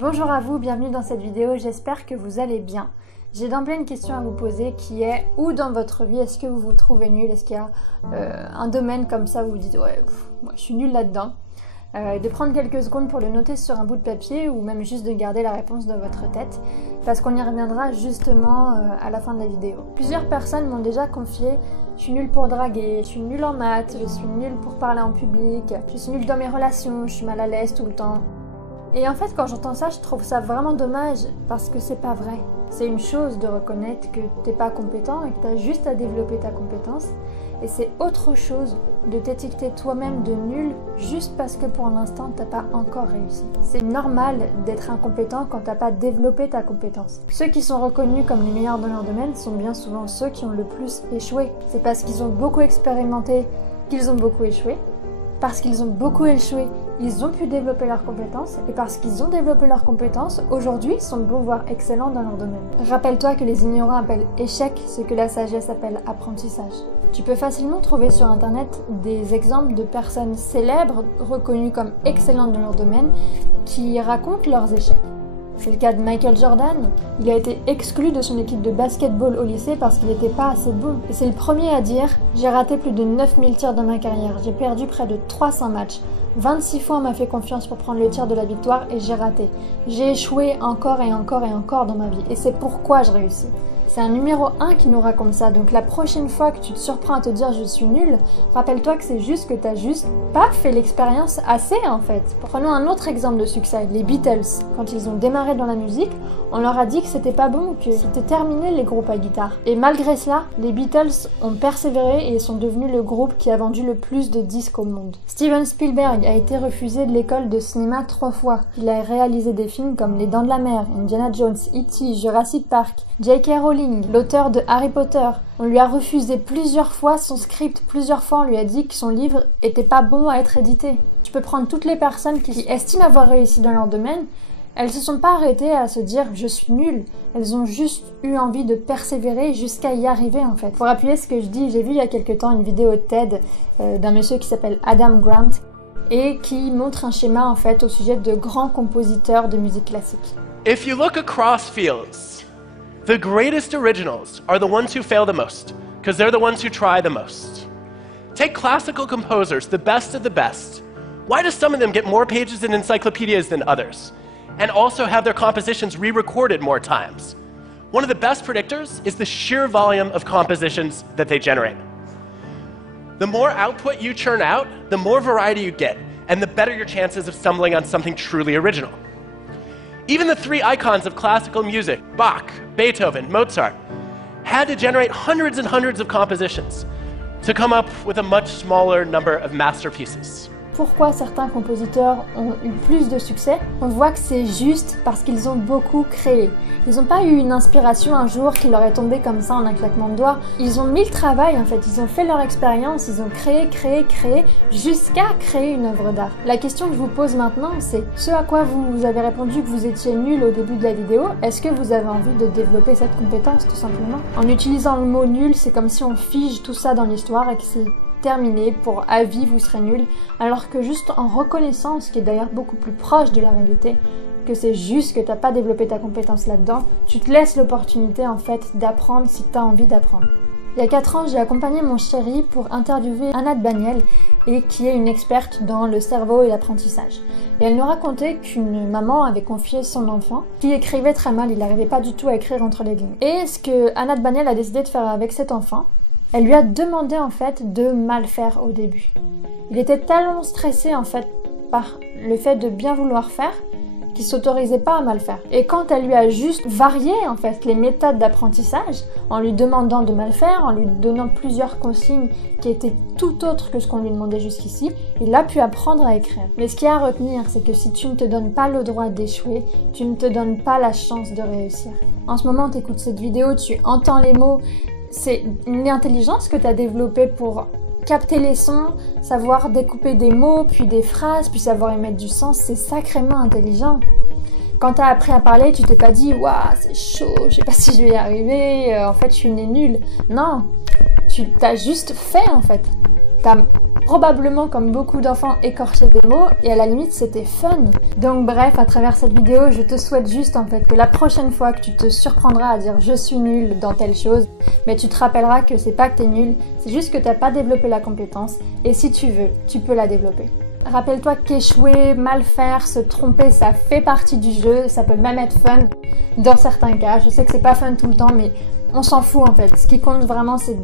Bonjour à vous, bienvenue dans cette vidéo, j'espère que vous allez bien. J'ai d'emblée une question à vous poser qui est où dans votre vie est-ce que vous vous trouvez nul? Est-ce qu'il y a un domaine comme ça où vous vous dites ouais, moi je suis nul là-dedans? De prendre quelques secondes pour le noter sur un bout de papier ou même juste de garder la réponse dans votre tête parce qu'on y reviendra justement à la fin de la vidéo. Plusieurs personnes m'ont déjà confié je suis nulle pour draguer, je suis nulle en maths, je suis nulle pour parler en public, je suis nulle dans mes relations, je suis mal à l'aise tout le temps. Et en fait, quand j'entends ça, je trouve ça vraiment dommage parce que c'est pas vrai. C'est une chose de reconnaître que t'es pas compétent et que t'as juste à développer ta compétence. Et c'est autre chose de t'étiqueter toi-même de nul juste parce que pour l'instant t'as pas encore réussi. C'est normal d'être incompétent quand t'as pas développé ta compétence. Ceux qui sont reconnus comme les meilleurs dans leur domaine sont bien souvent ceux qui ont le plus échoué. C'est parce qu'ils ont beaucoup expérimenté qu'ils ont beaucoup échoué. Parce qu'ils ont beaucoup échoué, ils ont pu développer leurs compétences et parce qu'ils ont développé leurs compétences, aujourd'hui, ils sont bons voire excellents dans leur domaine. Rappelle-toi que les ignorants appellent échec ce que la sagesse appelle apprentissage. Tu peux facilement trouver sur internet des exemples de personnes célèbres, reconnues comme excellentes dans leur domaine, qui racontent leurs échecs. C'est le cas de Michael Jordan. Il a été exclu de son équipe de basketball au lycée parce qu'il n'était pas assez bon. Et c'est le premier à dire « J'ai raté plus de 9000 tirs dans ma carrière, j'ai perdu près de 300 matchs. 26 fois on m'a fait confiance pour prendre le tir de la victoire et j'ai raté. J'ai échoué encore et encore et encore dans ma vie et c'est pourquoi je réussis. » C'est un numéro 1 qui nous raconte ça, donc la prochaine fois que tu te surprends à te dire je suis nul, rappelle-toi que c'est juste que t'as juste pas fait l'expérience assez en fait. Prenons un autre exemple de succès, les Beatles. Quand ils ont démarré dans la musique, on leur a dit que c'était pas bon, que c'était terminé les groupes à guitare. Et malgré cela, les Beatles ont persévéré et sont devenus le groupe qui a vendu le plus de disques au monde. Steven Spielberg a été refusé de l'école de cinéma 3 fois. Il a réalisé des films comme Les Dents de la Mer, Indiana Jones, E.T., Jurassic Park, J.K. Rowling, l'auteur de Harry Potter. On lui a refusé plusieurs fois son script, plusieurs fois on lui a dit que son livre était pas bon à être édité. Tu peux prendre toutes les personnes qui estiment avoir réussi dans leur domaine, elles se sont pas arrêtées à se dire je suis nulle, elles ont juste eu envie de persévérer jusqu'à y arriver en fait. Pour appuyer ce que je dis, j'ai vu il y a quelque temps une vidéo TED d'un monsieur qui s'appelle Adam Grant et qui montre un schéma en fait au sujet de grands compositeurs de musique classique. If you look across fields, the greatest originals are the ones who fail the most, because they're the ones who try the most. Take classical composers, the best of the best. Why do some of them get more pages in encyclopedias than others? And also have their compositions re-recorded more times? One of the best predictors is the sheer volume of compositions that they generate. The more output you churn out, the more variety you get, and the better your chances of stumbling on something truly original. Even the 3 icons of classical music, Bach, Beethoven, Mozart, had to generate hundreds and hundreds of compositions to come up with a much smaller number of masterpieces. Pourquoi certains compositeurs ont eu plus de succès? On voit que c'est juste parce qu'ils ont beaucoup créé. Ils n'ont pas eu une inspiration un jour qui leur est tombée comme ça en un claquement de doigts. Ils ont mis le travail en fait, ils ont fait leur expérience, ils ont créé, jusqu'à créer une œuvre d'art. La question que je vous pose maintenant, c'est ce à quoi vous avez répondu que vous étiez nul au début de la vidéo, est-ce que vous avez envie de développer cette compétence tout simplement? En utilisant le mot nul, c'est comme si on fige tout ça dans l'histoire et que c'est terminé, pour à vie vous serez nul, alors que juste en reconnaissant, ce qui est d'ailleurs beaucoup plus proche de la réalité, que c'est juste que t'as pas développé ta compétence là-dedans, tu te laisses l'opportunité en fait d'apprendre si t'as envie d'apprendre. Il y a 4 ans, j'ai accompagné mon chéri pour interviewer Anna Baniel, et qui est une experte dans le cerveau et l'apprentissage. Et elle nous racontait qu'une maman avait confié son enfant, qui écrivait très mal, il n'arrivait pas du tout à écrire entre les lignes. Et ce que Anna Baniel a décidé de faire avec cet enfant, elle lui a demandé en fait de mal faire au début. Il était tellement stressé en fait par le fait de bien vouloir faire qu'il s'autorisait pas à mal faire. Et quand elle lui a juste varié en fait les méthodes d'apprentissage, en lui demandant de mal faire, en lui donnant plusieurs consignes qui étaient tout autres que ce qu'on lui demandait jusqu'ici, il a pu apprendre à écrire. Mais ce qu'il y a à retenir, c'est que si tu ne te donnes pas le droit d'échouer, tu ne te donnes pas la chance de réussir. En ce moment, tu écoutes cette vidéo, tu entends les mots. C'est une intelligence que tu as développée pour capter les sons, savoir découper des mots, puis des phrases, puis savoir y mettre du sens, c'est sacrément intelligent. Quand tu as appris à parler, tu t'es pas dit « Waouh, c'est chaud, je sais pas si je vais y arriver, en fait je suis née nulle ». Non, tu t'as juste fait en fait. Tu as probablement comme beaucoup d'enfants écorché des mots et à la limite c'était fun. Donc bref, à travers cette vidéo, je te souhaite juste en fait que la prochaine fois que tu te surprendras à dire je suis nul dans telle chose, mais tu te rappelleras que c'est pas que t'es nul, c'est juste que t'as pas développé la compétence et si tu veux, tu peux la développer. Rappelle-toi qu'échouer, mal faire, se tromper, ça fait partie du jeu, ça peut même être fun dans certains cas. Je sais que c'est pas fun tout le temps, mais on s'en fout en fait. Ce qui compte vraiment, c'est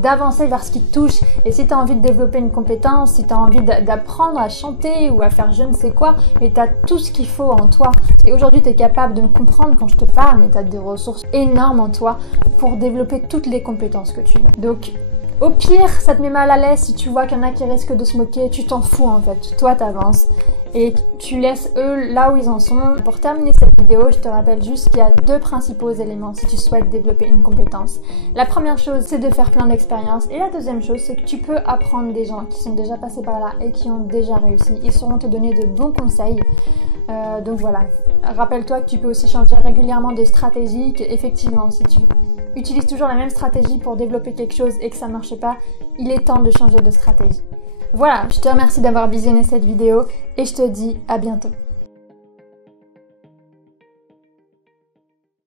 d'avancer vers ce qui te touche. Et si tu as envie de développer une compétence, si tu as envie d'apprendre à chanter ou à faire je ne sais quoi, mais tu as tout ce qu'il faut en toi. Et aujourd'hui, tu es capable de me comprendre quand je te parle, mais tu as des ressources énormes en toi pour développer toutes les compétences que tu veux. Donc, au pire, ça te met mal à l'aise si tu vois qu'il y en a qui risquent de se moquer, tu t'en fous en fait. Toi, t'avances et tu laisses eux là où ils en sont. Pour terminer cette vidéo, je te rappelle juste qu'il y a deux principaux éléments si tu souhaites développer une compétence. La première chose, c'est de faire plein d'expériences. Et la deuxième chose, c'est que tu peux apprendre des gens qui sont déjà passés par là et qui ont déjà réussi. Ils sauront te donner de bons conseils. Donc voilà, rappelle-toi que tu peux aussi changer régulièrement de stratégie, qu'effectivement, si tu utilises toujours la même stratégie pour développer quelque chose et que ça ne marche pas, il est temps de changer de stratégie. Voilà, je te remercie d'avoir visionné cette vidéo et je te dis à bientôt.